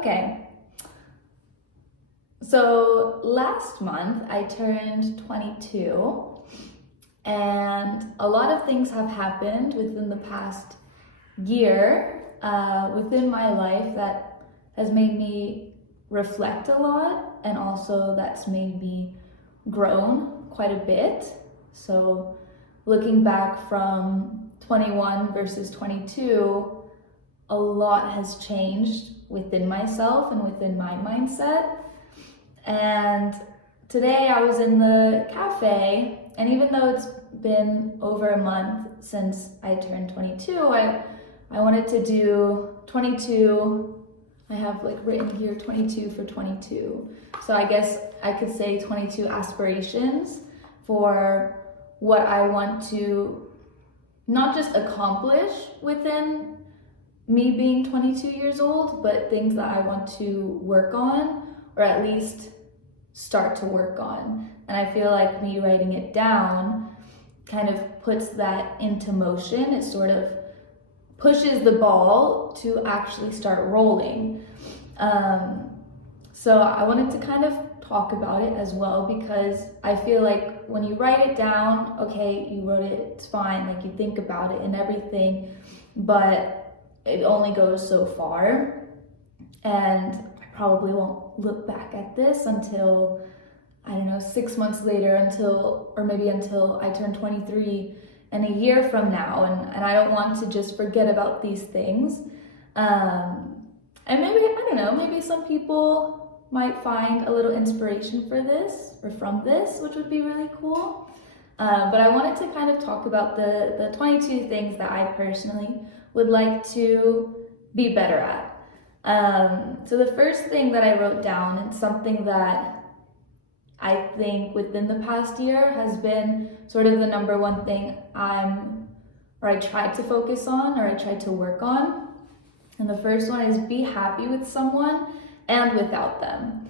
Okay, so last month I turned 22, and a lot of things have happened within the past year within my life that has made me reflect a lot, and also that's made me grown quite a bit. So looking back from 21 versus 22, a lot has changed within myself and within my mindset. And today I was in the cafe, and even though it's been over a month since I turned 22, I wanted to do 22. I have like written here 22 for 22. So I guess I could say 22 aspirations for what I want to not just accomplish within me being 22 years old, but things that I want to work on, or at least start to work on. And I feel like me writing it down kind of puts that into motion. It sort of pushes the ball to actually start rolling. So I wanted to kind of talk about it as well, because I feel like when you write it down, okay, you wrote it, it's fine, like you think about it and everything, but it only goes so far, and I probably won't look back at this until, I don't know, 6 months later, or maybe until I turn 23 and a year from now, and I don't want to just forget about these things. And maybe, I don't know, maybe some people might find a little inspiration for this or from this, which would be really cool. But I wanted to kind of talk about the 22 things that I personally would like to be better at. So the first thing that I wrote down, and something that I think within the past year has been sort of the number one thing I tried to focus on, or I tried to work on. And the first one is be happy with someone and without them.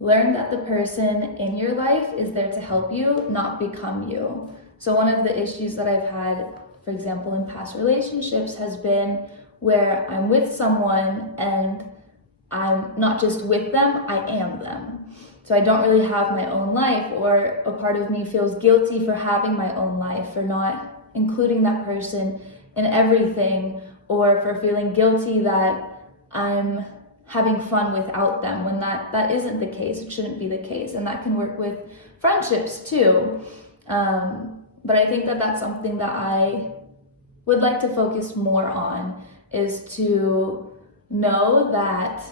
Learn that the person in your life is there to help you, not become you. So one of the issues that I've had, for example, in past relationships has been where I'm with someone and I'm not just with them, I am them. So I don't really have my own life, or a part of me feels guilty for having my own life, for not including that person in everything, or for feeling guilty that I'm having fun without them, when that isn't the case. It shouldn't be the case, and that can work with friendships too. But I think that that's something that I would like to focus more on, is to know that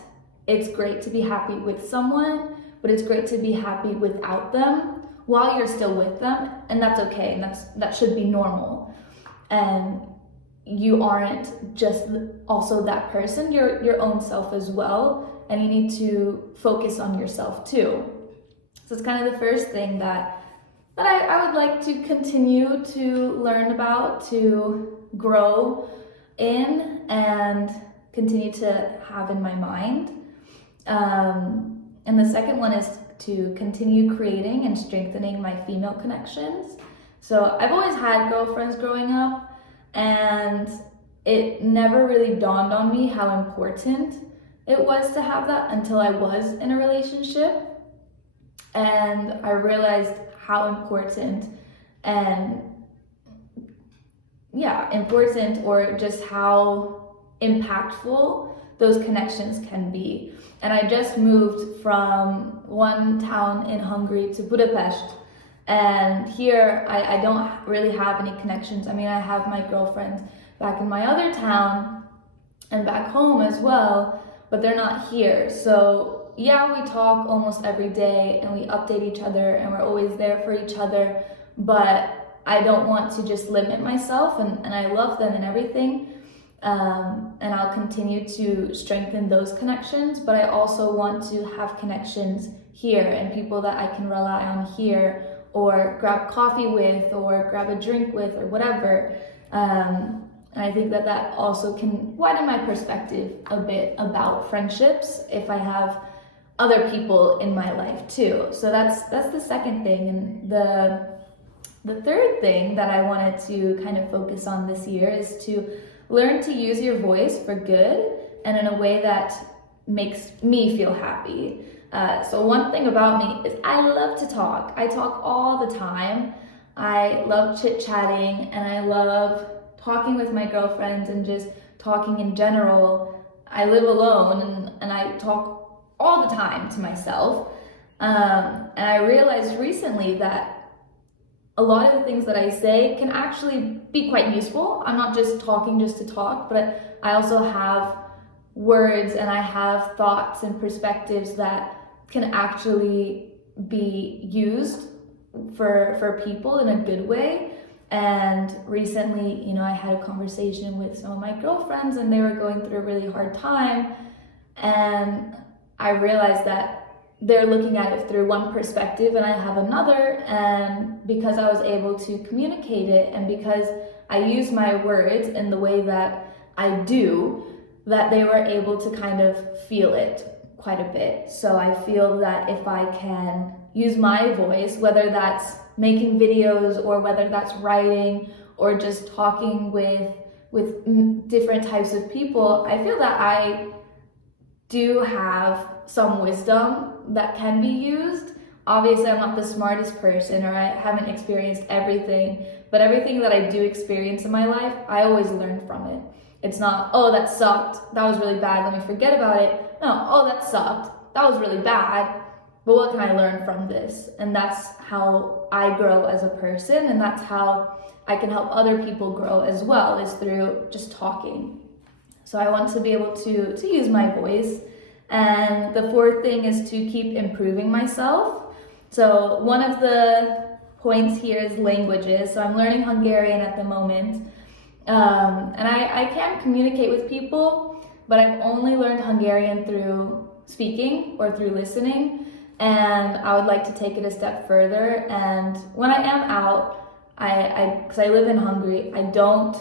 it's great to be happy with someone, but it's great to be happy without them while you're still with them, and that's okay, and that should be normal. And you aren't just also that person, you're your own self as well, and you need to focus on yourself too. So it's kind of the first thing that I would like to continue to learn about, to grow in, and continue to have in my mind. And the second one is to continue creating and strengthening my female connections. So I've always had girlfriends growing up, and it never really dawned on me how important it was to have that until I was in a relationship. And I realized how important or just how impactful those connections can be. And I just moved from one town in Hungary to Budapest, and here I don't really have any connections. I mean, I have my girlfriends back in my other town and back home as well, but they're not here. So yeah, we talk almost every day and we update each other and we're always there for each other, but I don't want to just limit myself, and I love them and everything. And I'll continue to strengthen those connections, but I also want to have connections here and people that I can rely on here, or grab coffee with, or grab a drink with, or whatever. And I think that also can widen my perspective a bit about friendships if I have other people in my life too. So that's the second thing. And the third thing that I wanted to kind of focus on this year is to learn to use your voice for good and in a way that makes me feel happy. So one thing about me is I love to talk. I talk all the time. I love chit-chatting, and I love talking with my girlfriends and just talking in general. I live alone, and I talk all the time to myself. And I realized recently that a lot of the things that I say can actually be quite useful. I'm not just talking just to talk, but I also have words and I have thoughts and perspectives that can actually be used for people in a good way. And recently, I had a conversation with some of my girlfriends, and they were going through a really hard time, and I realized that they're looking at it through one perspective and I have another, and because I was able to communicate it and because I use my words in the way that I do, that they were able to kind of feel it quite a bit. So I feel that if I can use my voice, whether that's making videos or whether that's writing or just talking with different types of people, I feel that I do have some wisdom that can be used. Obviously, I'm not the smartest person, or I haven't experienced everything, but everything that I do experience in my life, I always learn from it. It's not, oh, that sucked, that was really bad, let me forget about it. No, oh, that sucked, that was really bad, but what can I learn from this? And that's how I grow as a person, and that's how I can help other people grow as well, is through just talking. So I want to be able to use my voice. And the fourth thing is to keep improving myself. So one of the points here is languages. So I'm learning Hungarian at the moment. And I can communicate with people, but I've only learned Hungarian through speaking or through listening. And I would like to take it a step further. And when I am out, because I live in Hungary, I don't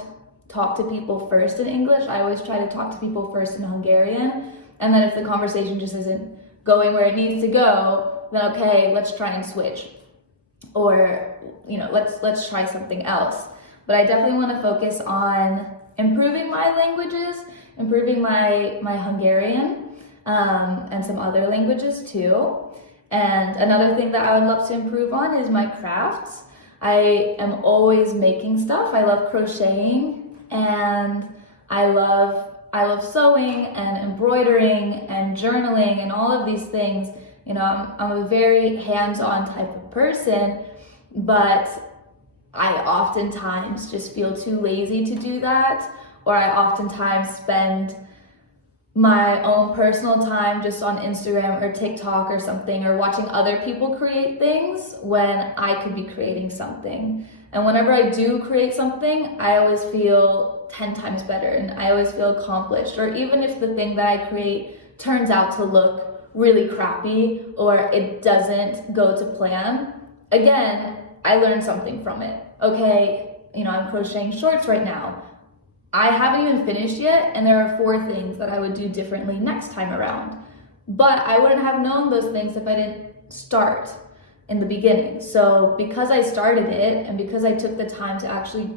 talk to people first in English. I always try to talk to people first in Hungarian. And then if the conversation just isn't going where it needs to go, then okay, let's try and switch. Or, let's try something else. But I definitely want to focus on improving my languages, improving my Hungarian, and some other languages too. And another thing that I would love to improve on is my crafts. I am always making stuff. I love crocheting, and I love sewing and embroidering and journaling and all of these things. I'm a very hands-on type of person, but I oftentimes just feel too lazy to do that, or I oftentimes spend my own personal time just on Instagram or TikTok or something, or watching other people create things when I could be creating something. And whenever I do create something, I always feel 10 times better, and I always feel accomplished. Or even if the thing that I create turns out to look really crappy or it doesn't go to plan, again, I learned something from it. Okay, I'm crocheting shorts right now. I haven't even finished yet, and there are 4 things that I would do differently next time around. But I wouldn't have known those things if I didn't start in the beginning. So because I started it, and because I took the time to actually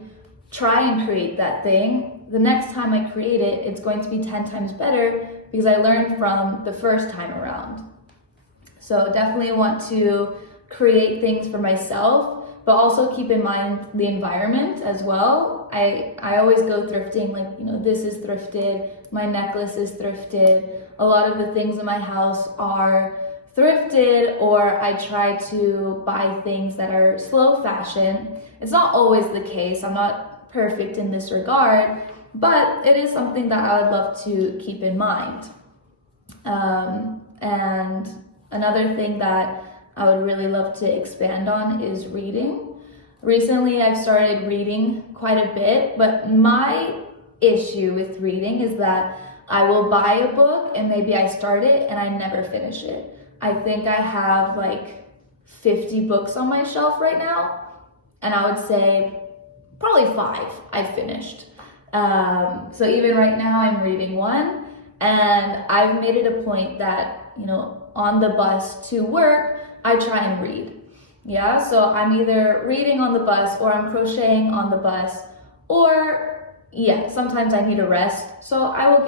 try and create that thing, the next time I create it, it's going to be 10 times better because I learned from the first time around. So definitely want to create things for myself, but also keep in mind the environment as well. I always go thrifting, this is thrifted, my necklace is thrifted, a lot of the things in my house are thrifted, or I try to buy things that are slow fashion. It's not always the case, I'm not perfect in this regard, but it is something that I would love to keep in mind. And another thing that I would really love to expand on is reading. Recently, I've started reading quite a bit, but my issue with reading is that I will buy a book and maybe I start it and I never finish it. I think I have 50 books on my shelf right now, and I would say probably 5 I've finished. So even right now I'm reading one, and I've made it a point that, on the bus to work, I try and read. Yeah, so I'm either reading on the bus or I'm crocheting on the bus, or yeah, sometimes I need a rest. So I will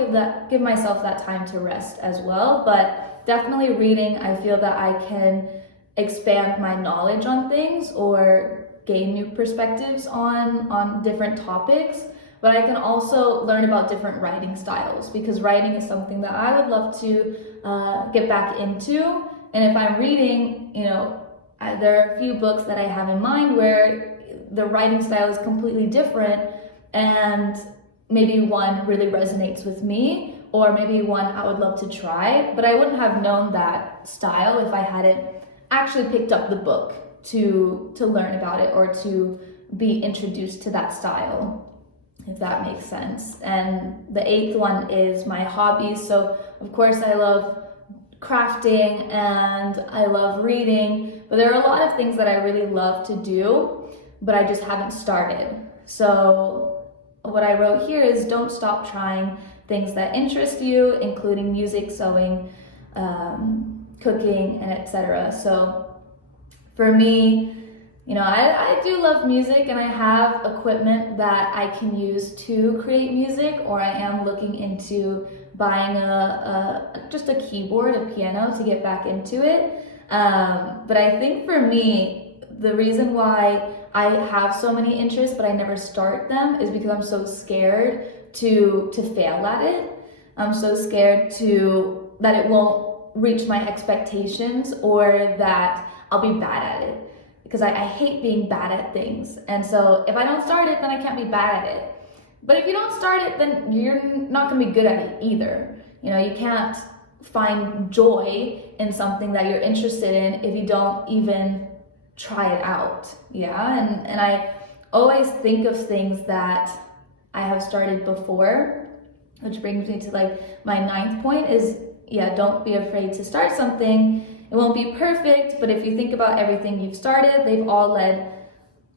give myself that time to rest as well. But definitely reading, I feel that I can expand my knowledge on things or gain new perspectives on different topics. But I can also learn about different writing styles, because writing is something that I would love to get back into. And if I'm reading, there are a few books that I have in mind where the writing style is completely different, and maybe one really resonates with me, or maybe one I would love to try, but I wouldn't have known that style if I hadn't actually picked up the book to learn about it or to be introduced to that style, if that makes sense. And the 8th one is my hobbies. So of course I love crafting and I love reading, but there are a lot of things that I really love to do, but I just haven't started. So what I wrote here is don't stop trying things that interest you, including music, sewing, cooking, and etc. So for me, I do love music, and I have equipment that I can use to create music, or I am looking into buying just a keyboard, a piano, to get back into it. But I think for me, the reason why I have so many interests but I never start them is because I'm so scared to fail at it. I'm so scared that it won't reach my expectations, or that I'll be bad at it, because I hate being bad at things. And so if I don't start it, then I can't be bad at it. But if you don't start it, then you're not going to be good at it either. You can't find joy in something that you're interested in if you don't even try it out. Yeah. And I always think of things that I have started before, which brings me to my 9th point is, don't be afraid to start something. It won't be perfect, but if you think about everything you've started, they've all led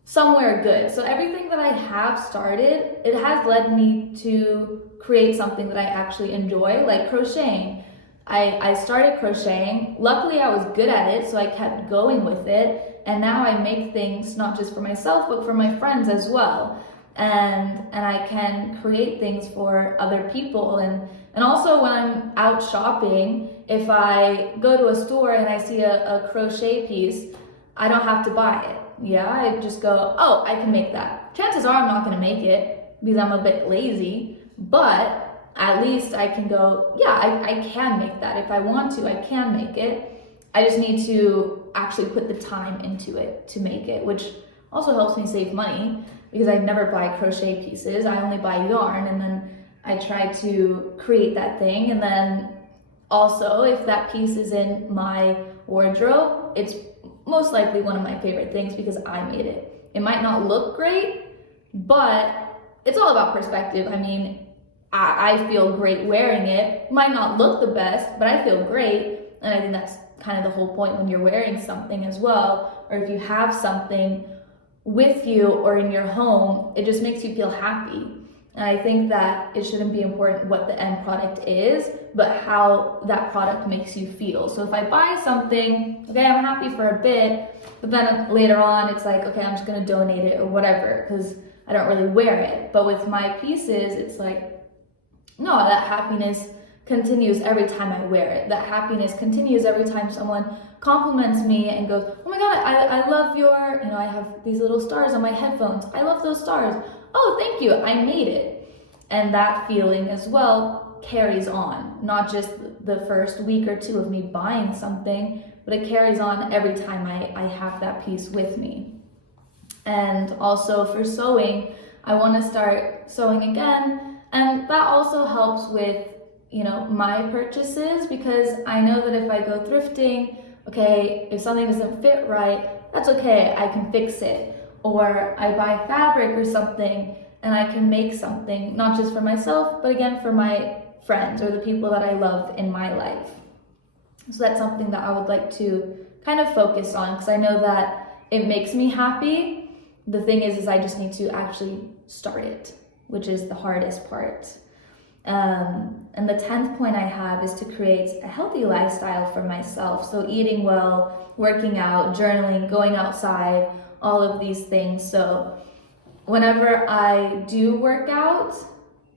somewhere good. So everything that I have started, it has led me to create something that I actually enjoy, like crocheting. I started crocheting. Luckily, I was good at it, so I kept going with it. And now I make things not just for myself, but for my friends as well. And I can create things for other people. And also when I'm out shopping, if I go to a store and I see a crochet piece, I don't have to buy it. Yeah, I just go, oh, I can make that. Chances are I'm not going to make it because I'm a bit lazy, but at least I can go, I can make that. If I want to, I can make it. I just need to actually put the time into it to make it, which also helps me save money, because I never buy crochet pieces. I only buy yarn, and then I try to create that thing. And then also, if that piece is in my wardrobe, it's most likely one of my favorite things because I made it. It might not look great, but it's all about perspective. I mean, I feel great wearing it. Might not look the best, but I feel great. And I think that's kind of the whole point when you're wearing something as well, or if you have something with you or in your home, it just makes you feel happy. And I think that it shouldn't be important what the end product is, but how that product makes you feel. So if I buy something, okay, I'm happy for a bit, but then later on it's like, okay, I'm just gonna donate it or whatever, because I don't really wear it. But with my pieces, it's like, no, that happiness continues every time I wear it. That happiness continues every time someone compliments me and goes, oh my God, I love your, I have these little stars on my headphones. I love those stars. Oh, thank you, I made it. And that feeling as well carries on, not just the first week or two of me buying something, but it carries on every time I have that piece with me. And also for sewing, I want to start sewing again, and that also helps with my purchases, because I know that if I go thrifting, okay, if something doesn't fit right, that's okay, I can fix it. Or I buy fabric or something and I can make something, not just for myself, but again for my friends or the people that I love in my life. So that's something that I would like to kind of focus on, because I know that it makes me happy. The thing is I just need to actually start it, which is the hardest part. And the 10th point I have is to create a healthy lifestyle for myself. So eating well, working out, journaling, going outside, all of these things. So whenever I do work out,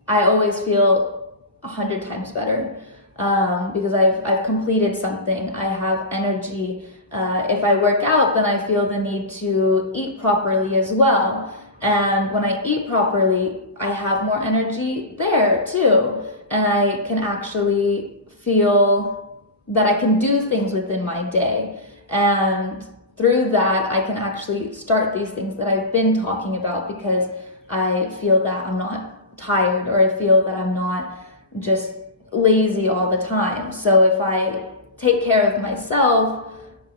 I always feel 100 times better, because I've completed something. I have energy. If I work out, then I feel the need to eat properly as well. And when I eat properly, I have more energy there too. And I can actually feel that I can do things within my day. And through that, I can actually start these things that I've been talking about, because I feel that I'm not tired, or I feel that I'm not just lazy all the time. So if I take care of myself,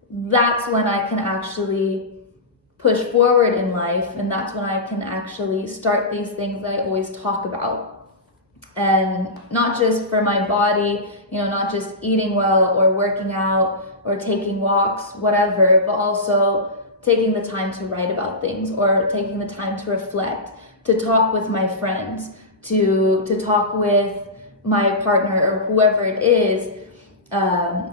that's when I can actually push forward in life, and that's when I can actually start these things that I always talk about. And not just for my body, not just eating well or working out or taking walks, whatever, but also taking the time to write about things, or taking the time to reflect, to talk with my friends, to talk with my partner or whoever it is,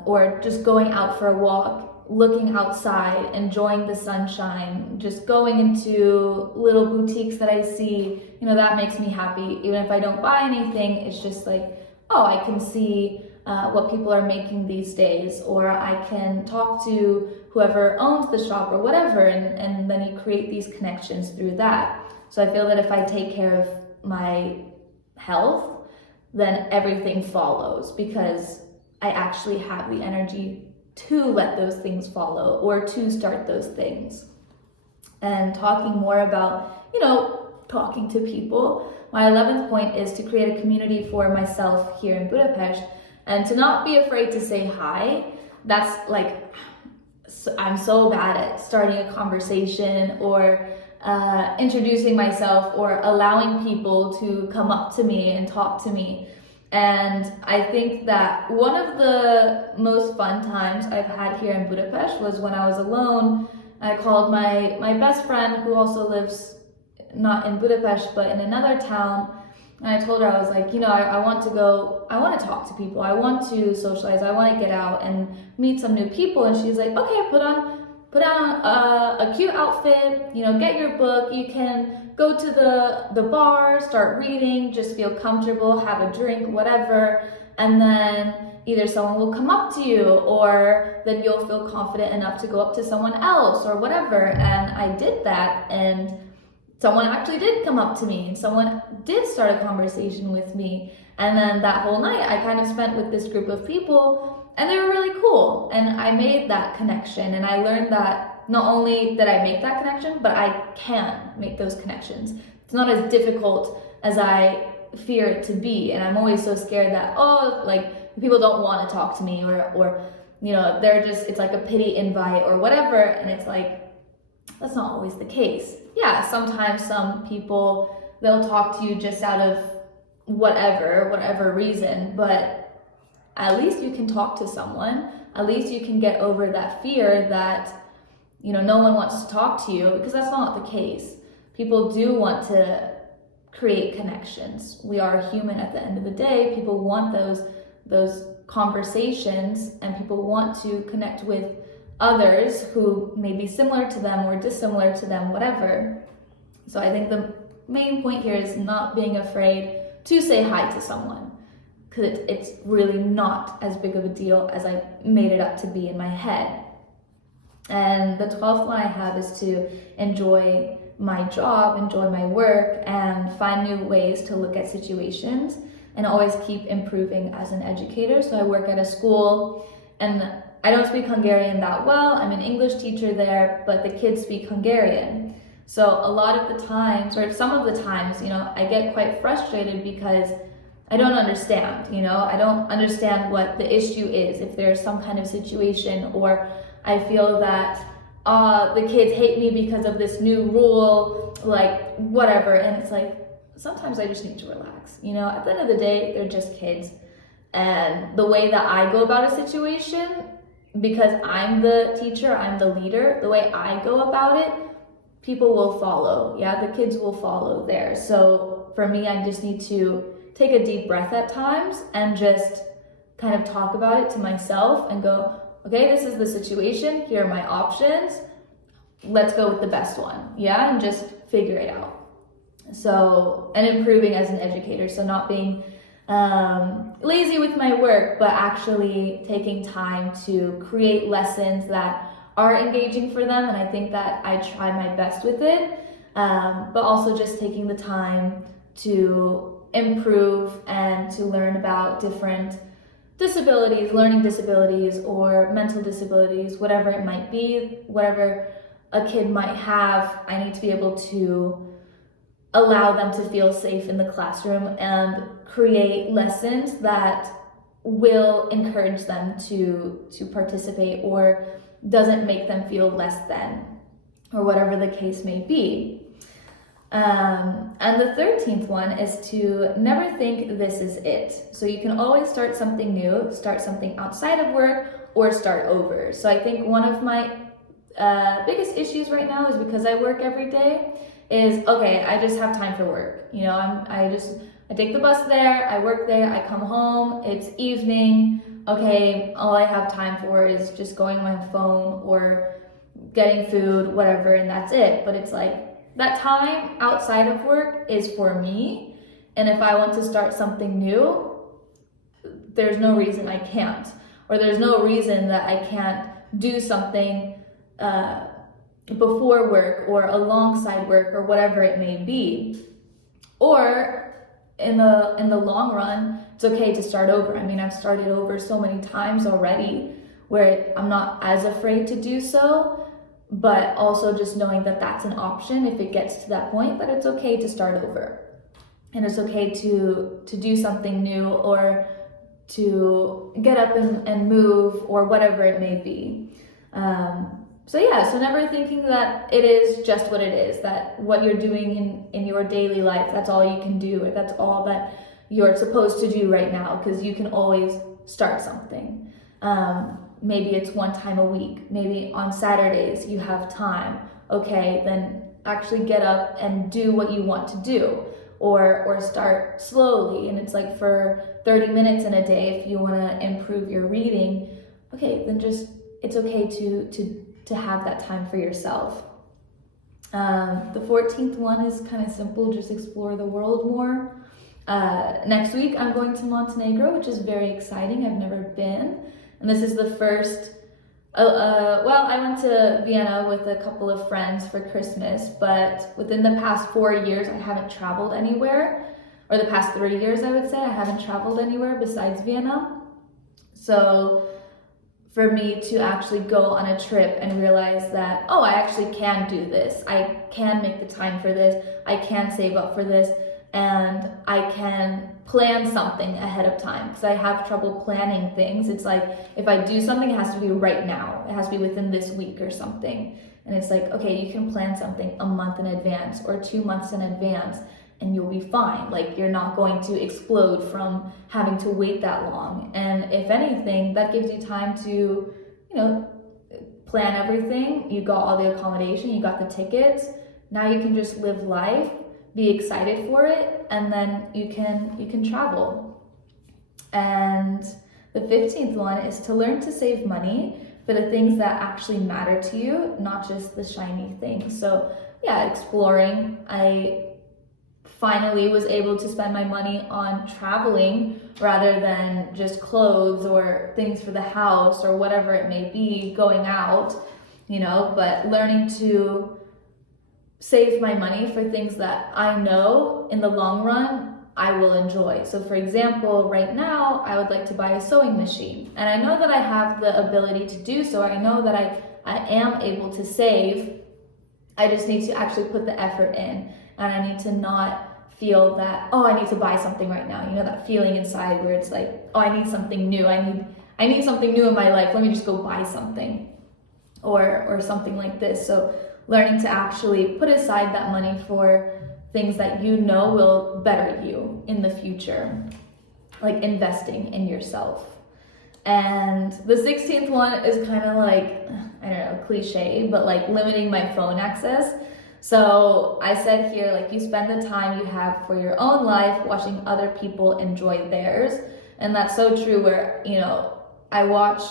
or just going out for a walk, looking outside, enjoying the sunshine, just going into little boutiques that I see, that makes me happy. Even if I don't buy anything, it's just like, oh, I can see what people are making these days, or I can talk to whoever owns the shop or whatever, and then you create these connections through that. So I feel that if I take care of my health, then everything follows, because I actually have the energy to let those things follow, or to start those things. And talking more about, talking to people, my 11th point is to create a community for myself here in Budapest, and to not be afraid to say hi. That's like, I'm so bad at starting a conversation, or introducing myself, or allowing people to come up to me and talk to me. And I think that one of the most fun times I've had here in Budapest was when I was alone. I called my best friend, who also lives not in Budapest but in another town, and I told her, I was like, I want to talk to people, I want to socialize, I want to get out and meet some new people. And she's like, okay, put on a cute outfit, get your book, you can go to the bar, start reading, just feel comfortable, have a drink, whatever, and then either someone will come up to you, or then you'll feel confident enough to go up to someone else or whatever. And I did that, and someone actually did come up to me, and someone did start a conversation with me. And then that whole night I kind of spent with this group of people, and they were really cool, and I made that connection. And I learned that not only did I make that connection, but I can make those connections. It's not as difficult as I fear it to be. And I'm always so scared that, people don't want to talk to me, or they're just, it's like a pity invite or whatever. And it's like, that's not always the case. Yeah, sometimes some people, they'll talk to you just out of whatever reason, but at least you can talk to someone. At least you can get over that fear that, no one wants to talk to you, because that's not the case. People do want to create connections. We are human at the end of the day. People want those conversations, and people want to connect with others who may be similar to them or dissimilar to them, whatever. So I think the main point here is not being afraid to say hi to someone, because it's really not as big of a deal as I made it up to be in my head. And the 12th one I have is to enjoy my job, enjoy my work, and find new ways to look at situations, and always keep improving as an educator. So I work at a school, and I don't speak Hungarian that well. I'm an English teacher there, but the kids speak Hungarian. So a lot of the times, or some of the times, I get quite frustrated because I don't understand, I don't understand what the issue is, if there's some kind of situation, or I feel that the kids hate me because of this new rule, like whatever. And it's like, sometimes I just need to relax. At the end of the day, they're just kids. And the way that I go about a situation, because I'm the teacher, I'm the leader, the way I go about it, people will follow. Yeah, the kids will follow there. So for me, I just need to take a deep breath at times and just kind of talk about it to myself and go, okay, this is the situation, here are my options, let's go with the best one, yeah, and just figure it out. So, and improving as an educator. So not being lazy with my work, but actually taking time to create lessons that are engaging for them. And I think that I try my best with it. But also just taking the time to improve and to learn about different disabilities, learning disabilities or mental disabilities, whatever it might be, whatever a kid might have. I need to be able to allow them to feel safe in the classroom and create lessons that will encourage them to participate or doesn't make them feel less than, or whatever the case may be. And the 13th one is to never think this is it. So you can always start something new, start something outside of work, or start over. So I think one of my biggest issues right now is because I work every day is, okay, I just have time for work. You know, I take the bus there, I work there, I come home, it's evening. Okay, all I have time for is just going on my phone or getting food, whatever, and that's it. But it's like, that time outside of work is for me. And if I want to start something new, there's no reason I can't. Or there's no reason that I can't do something before work or alongside work or whatever it may be. Or in the long run, it's okay to start over. I mean, I've started over so many times already where I'm not as afraid to do so, but also just knowing that that's an option if it gets to that point, that it's okay to start over. And it's okay to do something new or to get up and move or whatever it may be. So never thinking that it is just what it is, that what you're doing in your daily life, that's all you can do, or that's all that you're supposed to do right now, because you can always start something. Maybe it's one time a week, maybe on Saturdays you have time. Okay, then actually get up and do what you want to do, or start slowly. And it's like for 30 minutes in a day, if you want to improve your reading, okay, then just, it's okay to have that time for yourself. The 14th one is kind of simple, just explore the world more. Next week I'm going to Montenegro, which is very exciting. I've never been. And this is the first, I went to Vienna with a couple of friends for Christmas, but within the past 4 years, I haven't traveled anywhere, or the past 3 years, I would say, I haven't traveled anywhere besides Vienna. So for me to actually go on a trip and realize that, oh, I actually can do this. I can make the time for this. I can save up for this. And I can plan something ahead of time, because I have trouble planning things. It's like, if I do something, it has to be right now. It has to be within this week or something. And it's like, okay, you can plan something a month in advance or 2 months in advance, and you'll be fine. Like, you're not going to explode from having to wait that long. And if anything, that gives you time to, plan everything. You got all the accommodation, you got the tickets. Now you can just live life, be excited for it, and then you can travel. And the 15th one is to learn to save money for the things that actually matter to you, not just the shiny things. So yeah, exploring. I finally was able to spend my money on traveling rather than just clothes or things for the house or whatever it may be, going out, but learning to save my money for things that I know in the long run I will enjoy. So for example, right now I would like to buy a sewing machine, and I know that I have the ability to do so. I know that I am able to save. I just need to actually put the effort in, and I need to not feel that, oh, I need to buy something right now. That feeling inside where it's like, oh, I need something new. I need something new in my life. Let me just go buy something or something like this. So learning to actually put aside that money for things that will better you in the future, like investing in yourself. And the 16th one is kind of like, I don't know, cliche, but like limiting my phone access. So I said here, like, you spend the time you have for your own life watching other people enjoy theirs. And that's so true, where, I watch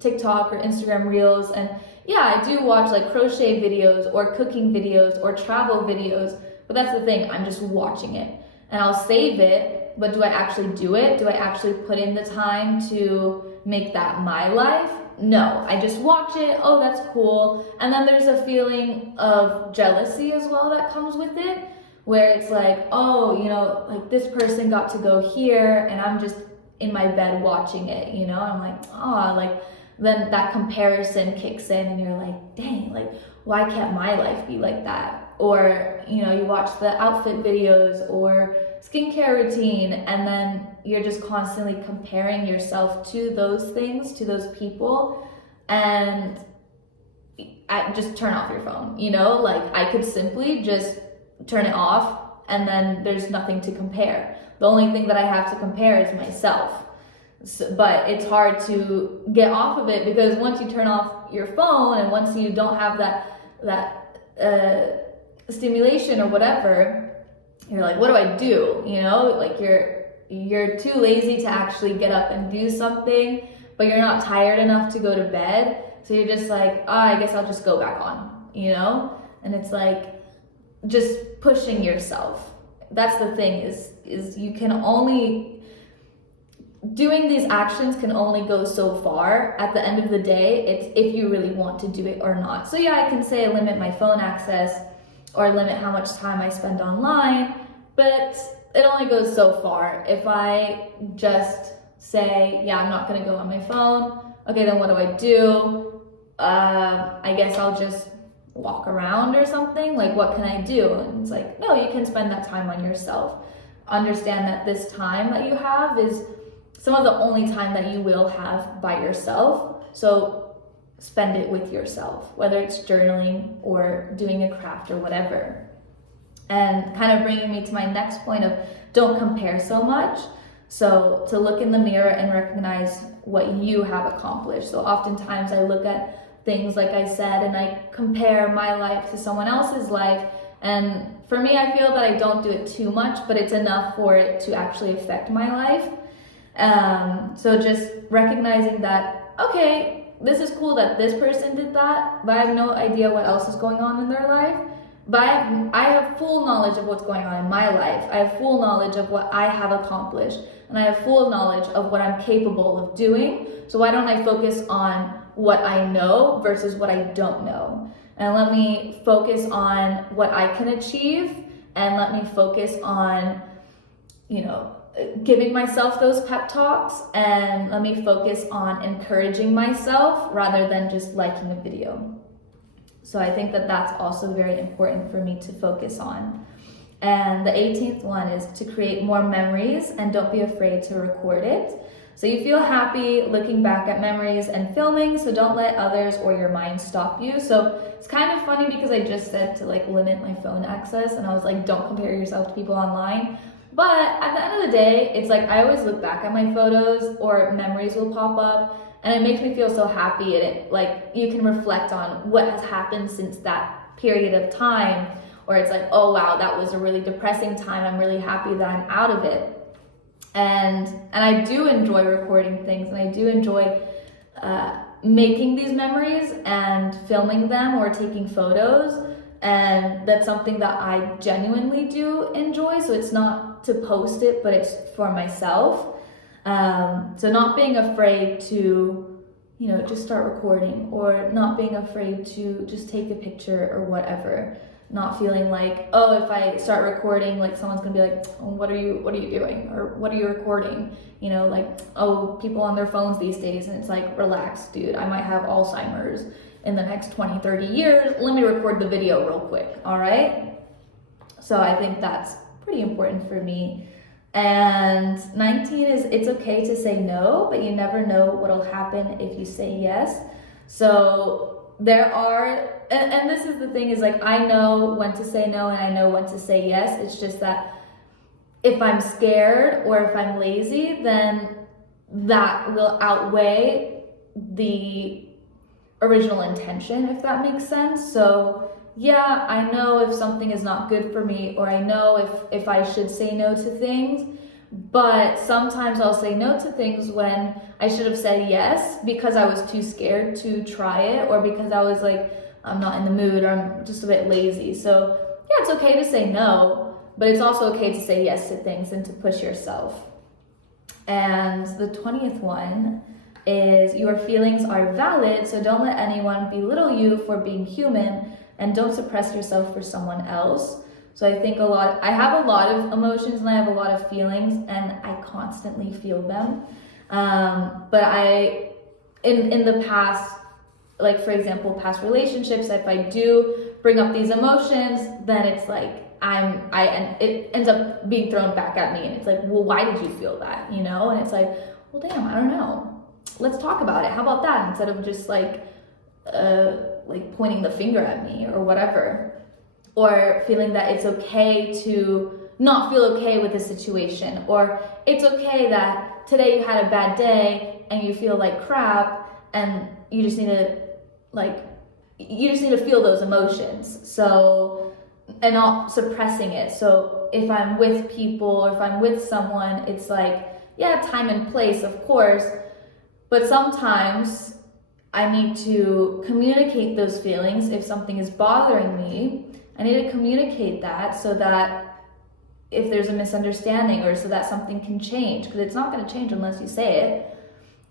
TikTok or Instagram reels, and yeah, I do watch like crochet videos or cooking videos or travel videos, But that's the thing, I'm just watching it. And I'll save it, but do I actually do it? Do I actually put in the time to make that my life? No, I just watch it, oh, that's cool. And then there's a feeling of jealousy as well that comes with it, where it's like, oh, you know, like this person got to go here and I'm just in my bed watching it, you know? I'm like, oh, like, then that comparison kicks in and you're like, dang, like, why can't my life be like that? Or, you know, you watch the outfit videos or skincare routine, and then you're just constantly comparing yourself to those things, to those people, and just turn off your phone, you know? Like, I could simply just turn it off and then there's nothing to compare. The only thing that I have to compare is myself. So, but it's hard to get off of it, because once you turn off your phone and once you don't have that stimulation or whatever, you're like, what do I do? You know, like you're too lazy to actually get up and do something, but you're not tired enough to go to bed. So you're just like, oh, I guess I'll just go back on, you know? And it's like just pushing yourself. That's the thing, is you can only, doing these actions can only go so far. At the end of the day, it's if you really want to do it or not. So yeah, I can say limit my phone access or limit how much time I spend online, but it only goes so far. If I just say, yeah, I'm not gonna go on my phone, okay, then what do I do? I guess I'll just walk around or something. Like, what can I do? And it's like, no, you can spend that time on yourself. Understand that this time that you have is some of the only time that you will have by yourself. So spend it with yourself, whether it's journaling or doing a craft or whatever. And kind of bringing me to my next point of don't compare so much. So to look in the mirror and recognize what you have accomplished. So oftentimes I look at things, like I said, and I compare my life to someone else's life. And for me, I feel that I don't do it too much, but it's enough for it to actually affect my life. So just recognizing that, okay, this is cool that this person did that, but I have no idea what else is going on in their life. But I have full knowledge of what's going on in my life. I have full knowledge of what I have accomplished, and I have full knowledge of what I'm capable of doing. So why don't I focus on what I know versus what I don't know? And let me focus on what I can achieve, and let me focus on, you know, giving myself those pep talks, and let me focus on encouraging myself rather than just liking a video. So I think that that's also very important for me to focus on. And the 18th one is to create more memories and don't be afraid to record it. So you feel happy looking back at memories and filming, so don't let others or your mind stop you. So it's kind of funny because I just said to like limit my phone access, and I was like, don't compare yourself to people online. But at the end of the day, it's like I always look back at my photos or memories will pop up, and it makes me feel so happy. And it, like, you can reflect on what has happened since that period of time, or it's like, oh wow, that was a really depressing time. I'm really happy that I'm out of it. And I do enjoy recording things, and I do enjoy making these memories and filming them or taking photos. And that's something that I genuinely do enjoy. So it's not to post it, but it's for myself. So not being afraid to, you know, just start recording, or not being afraid to just take a picture or whatever. Not feeling like, oh, if I start recording, like someone's gonna be like, oh, what are you doing? Or what are you recording? You know, like, oh, people on their phones these days. And it's like, relax, dude, I might have Alzheimer's in the next 20, 30 years. Let me record the video real quick, all right? So I think that's pretty important for me. And 19 is, it's okay to say no, but you never know what'll happen if you say yes. So there are, and this is the thing, is like, I know when to say no and I know when to say yes. It's just that if I'm scared or if I'm lazy, then that will outweigh the original intention, if that makes sense. So yeah, I know if something is not good for me, or I know if I should say no to things, but sometimes I'll say no to things when I should have said yes because I was too scared to try it, or because I was like, I'm not in the mood, or I'm just a bit lazy. So yeah, it's okay to say no, but it's also okay to say yes to things and to push yourself. And the 20th one is your feelings are valid, so don't let anyone belittle you for being human, and don't suppress yourself for someone else. So I think I have a lot of emotions and I have a lot of feelings, and I constantly feel them. But in the past, like for example, past relationships, if I do bring up these emotions, then it's like and it ends up being thrown back at me, and it's like, well, why did you feel that? You know? And it's like, well, damn, I don't know. Let's talk about it. How about that? Instead of just like pointing the finger at me or whatever, or feeling that it's okay to not feel okay with the situation, or it's okay that today you had a bad day and you feel like crap, and you just need to feel those emotions. So, and not suppressing it. So if I'm with people or if I'm with someone, it's like, yeah, time and place, of course, but sometimes I need to communicate those feelings. If something is bothering me, I need to communicate that, so that if there's a misunderstanding, or so that something can change, because it's not going to change unless you say it.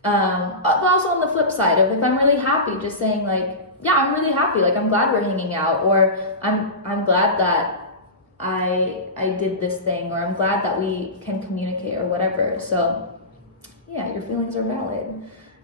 But also on the flip side of, if I'm really happy, just saying like, yeah, I'm really happy, like I'm glad we're hanging out, or I'm glad that I did this thing, or I'm glad that we can communicate, or whatever. So yeah, your feelings are valid.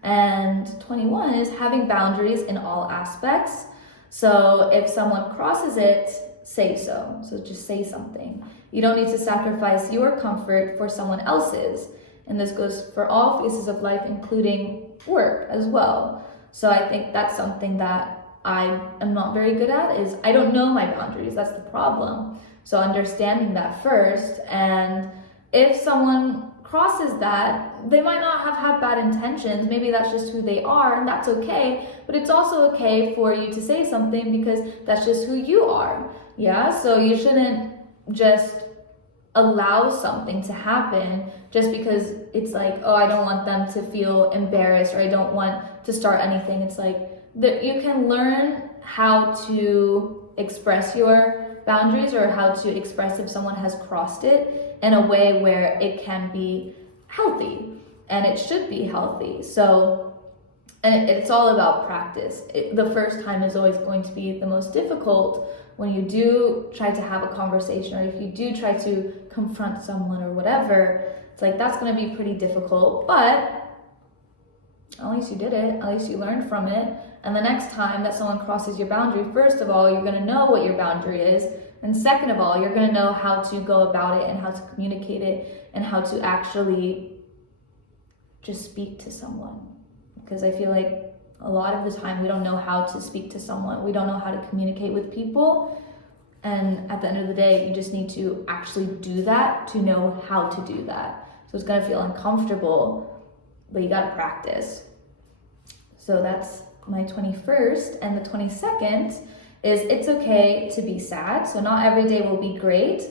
And 21 is having boundaries in all aspects. So if someone crosses it, say so. So just say something. You don't need to sacrifice your comfort for someone else's. And this goes for all phases of life, including work as well. So I think that's something that I am not very good at, is I don't know my boundaries. That's the problem. So understanding that first, and if someone crosses that, they might not have had bad intentions. Maybe that's just who they are, and that's okay. But it's also okay for you to say something, because that's just who you are. Yeah, so you shouldn't just allow something to happen just because it's like, oh, I don't want them to feel embarrassed, or I don't want to start anything. It's like you can learn how to express your boundaries, or how to express if someone has crossed it, in a way where it can be healthy, and it should be healthy. So, and it's all about practice. The first time is always going to be the most difficult, when you do try to have a conversation, or if you do try to confront someone or whatever. It's like, that's going to be pretty difficult, but at least you did it. At least you learned from it. And the next time that someone crosses your boundary, first of all, you're going to know what your boundary is. And second of all, you're going to know how to go about it, and how to communicate it, and how to actually just speak to someone. Because I feel like a lot of the time we don't know how to speak to someone. We don't know how to communicate with people. And at the end of the day, you just need to actually do that to know how to do that. So it's going to feel uncomfortable, but you got to practice. So that's my 21st. And the 22nd is, it's okay to be sad. So not every day will be great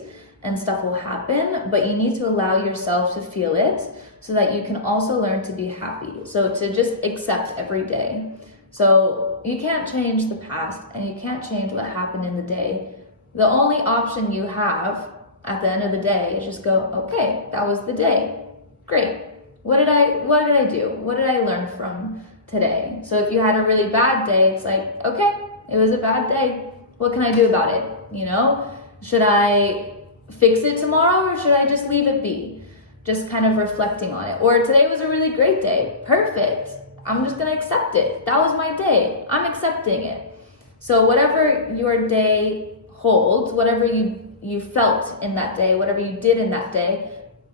and stuff will happen, but you need to allow yourself to feel it, so that you can also learn to be happy. So to just accept every day. So you can't change the past, and you can't change what happened in the day. The only option you have at the end of the day is just go, okay, that was the day. Great. What did I do? What did I learn from today? So if you had a really bad day, it's like, okay, it was a bad day. What can I do about it? You know, should I fix it tomorrow, or should I just leave it be? Just kind of reflecting on it. Or today was a really great day. Perfect. I'm just going to accept it. That was my day. I'm accepting it. So whatever your day holds, whatever you felt in that day, whatever you did in that day,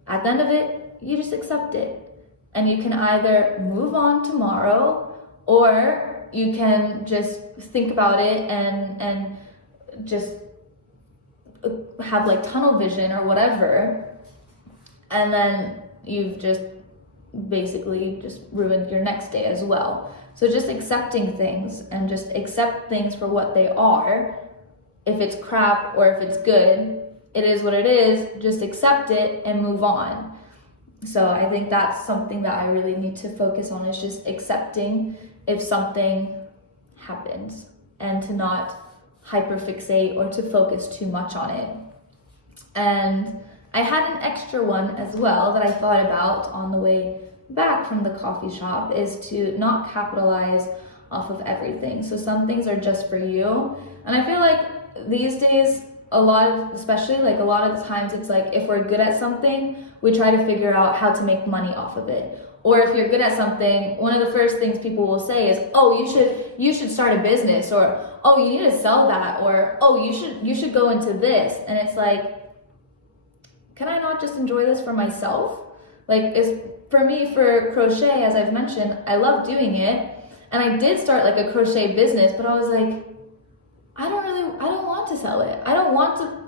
at the end of it, you just accept it. And you can either move on tomorrow, or you can just think about it and just have like tunnel vision or whatever. And then you've just basically just ruined your next day as well. So just accepting things, and just accept things for what they are. If it's crap or if it's good, it is what it is. Just accept it and move on. So I think that's something that I really need to focus on, is just accepting if something happens, and to not hyperfixate or to focus too much on it. And I had an extra one as well that I thought about on the way back from the coffee shop, is to not capitalize off of everything. So some things are just for you. And I feel like these days, especially like a lot of the times, it's like if we're good at something, we try to figure out how to make money off of it. Or if you're good at something, one of the first things people will say is, oh, you should start a business, or oh, you need to sell that, or oh, you should go into this. And it's like, can I not just enjoy this for myself? Like, for me, for crochet, as I've mentioned, I love doing it. And I did start like a crochet business, but I was like, I don't want to sell it.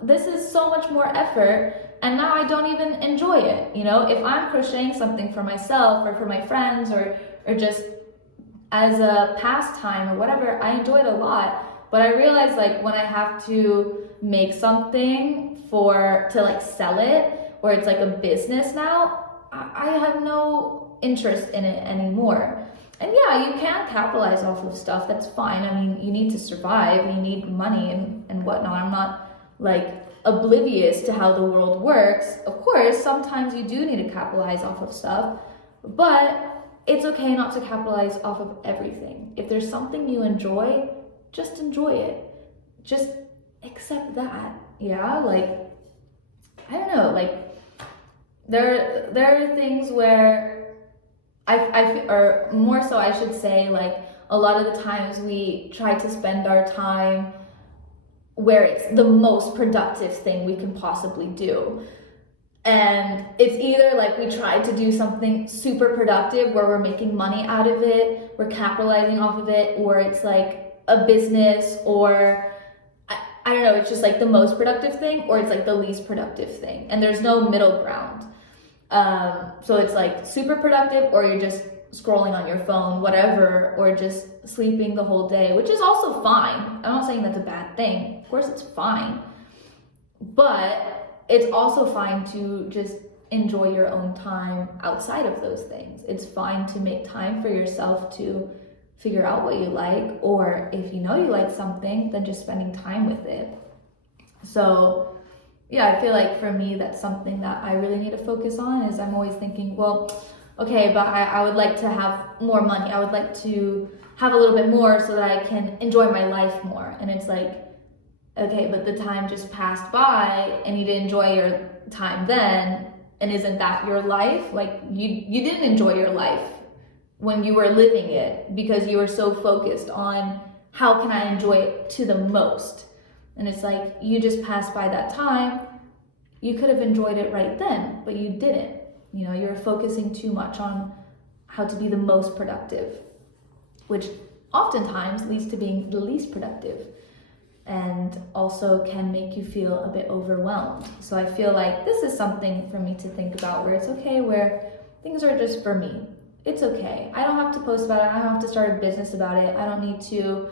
This is so much more effort. And now I don't even enjoy it. You know, if I'm crocheting something for myself or for my friends or just as a pastime or whatever, I enjoy it a lot. But I realized like when I have to make something to like sell it, or it's like a business now, I have no interest in it anymore. And yeah, you can capitalize off of stuff, that's fine. I mean, you need to survive, you need money and whatnot. I'm not like oblivious to how the world works. Of course, sometimes you do need to capitalize off of stuff, but it's okay not to capitalize off of everything. If there's something you enjoy, just enjoy it. Just accept that. Yeah, like, I don't know, like, there are things where or more so I should say, like, a lot of the times we try to spend our time where it's the most productive thing we can possibly do. And it's either like we try to do something super productive where we're making money out of it, we're capitalizing off of it, or it's like a business, or I don't know, it's just like the most productive thing, or it's like the least productive thing. And there's no middle ground. So it's like super productive, or you're just scrolling on your phone, whatever, or just sleeping the whole day, which is also fine. I'm not saying that's a bad thing. Of course it's fine. But it's also fine to just enjoy your own time outside of those things. It's fine to make time for yourself to figure out what you like, or if you know you like something, then just spending time with it. So yeah, I feel like for me, that's something that I really need to focus on, is I'm always thinking, well, okay, but I would like to have more money. I would like to have a little bit more so that I can enjoy my life more. And it's like, okay, but the time just passed by and you didn't enjoy your time then. And isn't that your life? Like you didn't enjoy your life when you were living it because you were so focused on how can I enjoy it to the most. And it's like, you just passed by that time. You could have enjoyed it right then, but you didn't. You know, you're focusing too much on how to be the most productive, which oftentimes leads to being the least productive and also can make you feel a bit overwhelmed. So I feel like this is something for me to think about, where it's okay, where things are just for me. It's okay. I don't have to post about it. I don't have to start a business about it. I don't need to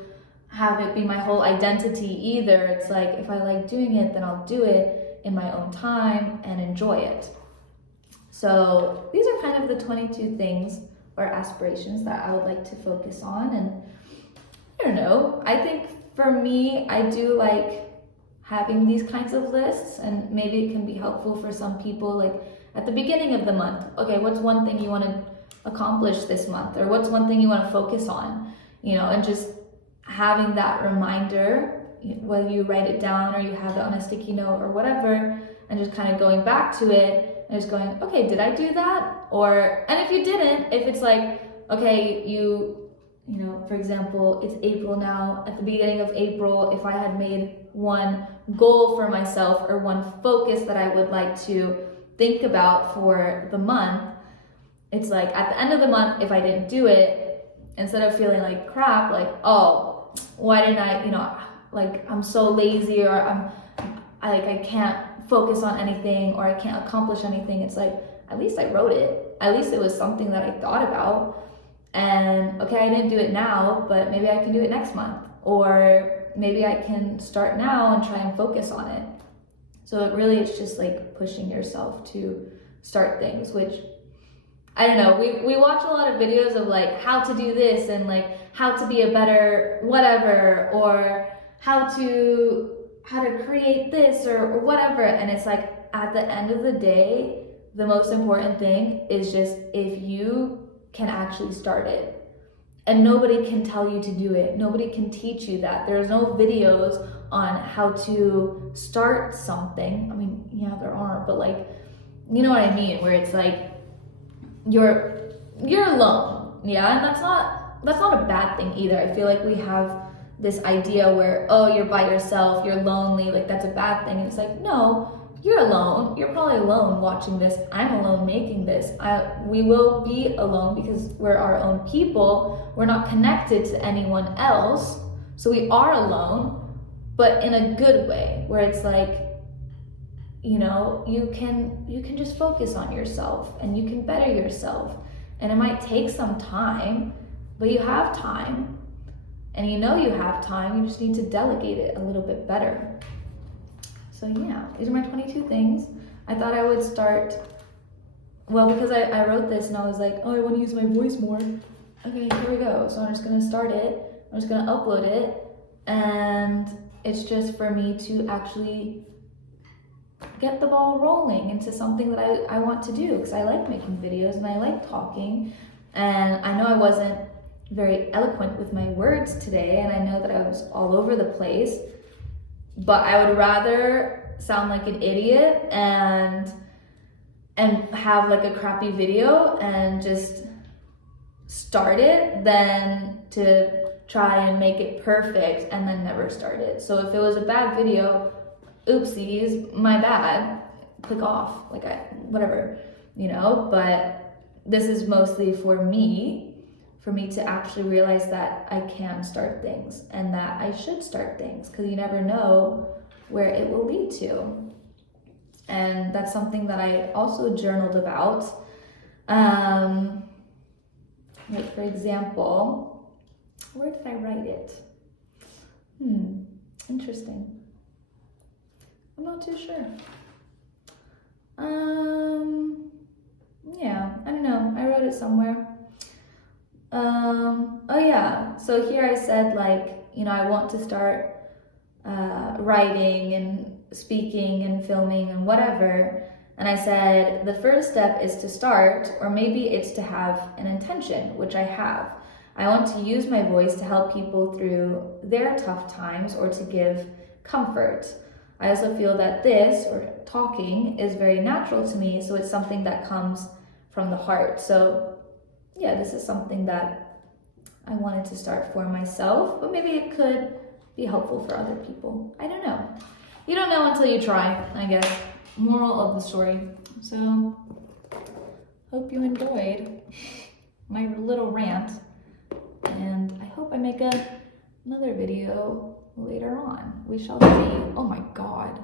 have it be my whole identity either. It's like, if I like doing it, then I'll do it in my own time and enjoy it. So these are kind of the 22 things or aspirations that I would like to focus on. And I don't know, I think for me, I do like having these kinds of lists, and maybe it can be helpful for some people, like at the beginning of the month. Okay, what's one thing you want to accomplish this month? Or what's one thing you want to focus on? You know, and just having that reminder, whether you write it down or you have it on a sticky note or whatever, and just kind of going back to it and just going, okay, did I do that? Or, and if you didn't, if it's like, okay, you know, for example, it's April now, at the beginning of April, if I had made one goal for myself or one focus that I would like to think about for the month, it's like at the end of the month, if I didn't do it, instead of feeling like crap, like, oh, why didn't I, you know, like I'm so lazy, or I can't focus on anything, or I can't accomplish anything. It's like, at least I wrote it. At least it was something that I thought about. And okay, I didn't do it now, but maybe I can do it next month. Or maybe I can start now and try and focus on it. So it really is just like pushing yourself to start things, which, I don't know, we watch a lot of videos of like how to do this and like how to be a better whatever, or how to create this or whatever. And it's like, at the end of the day, the most important thing is just if you can actually start it. And nobody can tell you to do it. Nobody can teach you that. There's no videos on how to start something. I mean, yeah, there are, but like, you know what I mean? Where it's like, you're alone. Yeah, and that's not a bad thing either. I feel like we have this idea where, oh, you're by yourself, you're lonely, like that's a bad thing. And it's like, no, you're alone. You're probably alone watching this. I'm alone making this. We will be alone because we're our own people. We're not connected to anyone else. So we are alone, but in a good way, where it's like, you know, you can just focus on yourself and you can better yourself. And it might take some time, but you have time. And you know you have time, you just need to delegate it a little bit better. So yeah, these are my 22 things. I thought I would start, well, because I wrote this and I was like, oh, I want to use my voice more. Okay, here we go. So I'm just gonna start it. I'm just gonna upload it. And it's just for me to actually get the ball rolling into something that I want to do, because I like making videos and I like talking. And I know I wasn't very eloquent with my words today, and I know that I was all over the place, but I would rather sound like an idiot and have like a crappy video and just start it than to try and make it perfect and then never start it. So if it was a bad video, oopsies, my bad, click off, like whatever, you know. But this is mostly for me to actually realize that I can start things and that I should start things, because you never know where it will lead to. And that's something that I also journaled about. Like for example, where did I write it? Interesting. I'm not too sure. Yeah, I don't know. I wrote it somewhere. Oh yeah, so here I said, like, you know, I want to start writing and speaking and filming and whatever. And I said, the first step is to start, or maybe it's to have an intention, which I have. I want to use my voice to help people through their tough times or to give comfort. I also feel that this, or talking, is very natural to me, so it's something that comes from the heart. So yeah, this is something that I wanted to start for myself, but maybe it could be helpful for other people. I don't know. You don't know until you try, I guess. Moral of the story. So, hope you enjoyed my little rant, and I hope I make another video later on. We shall see. Oh my God.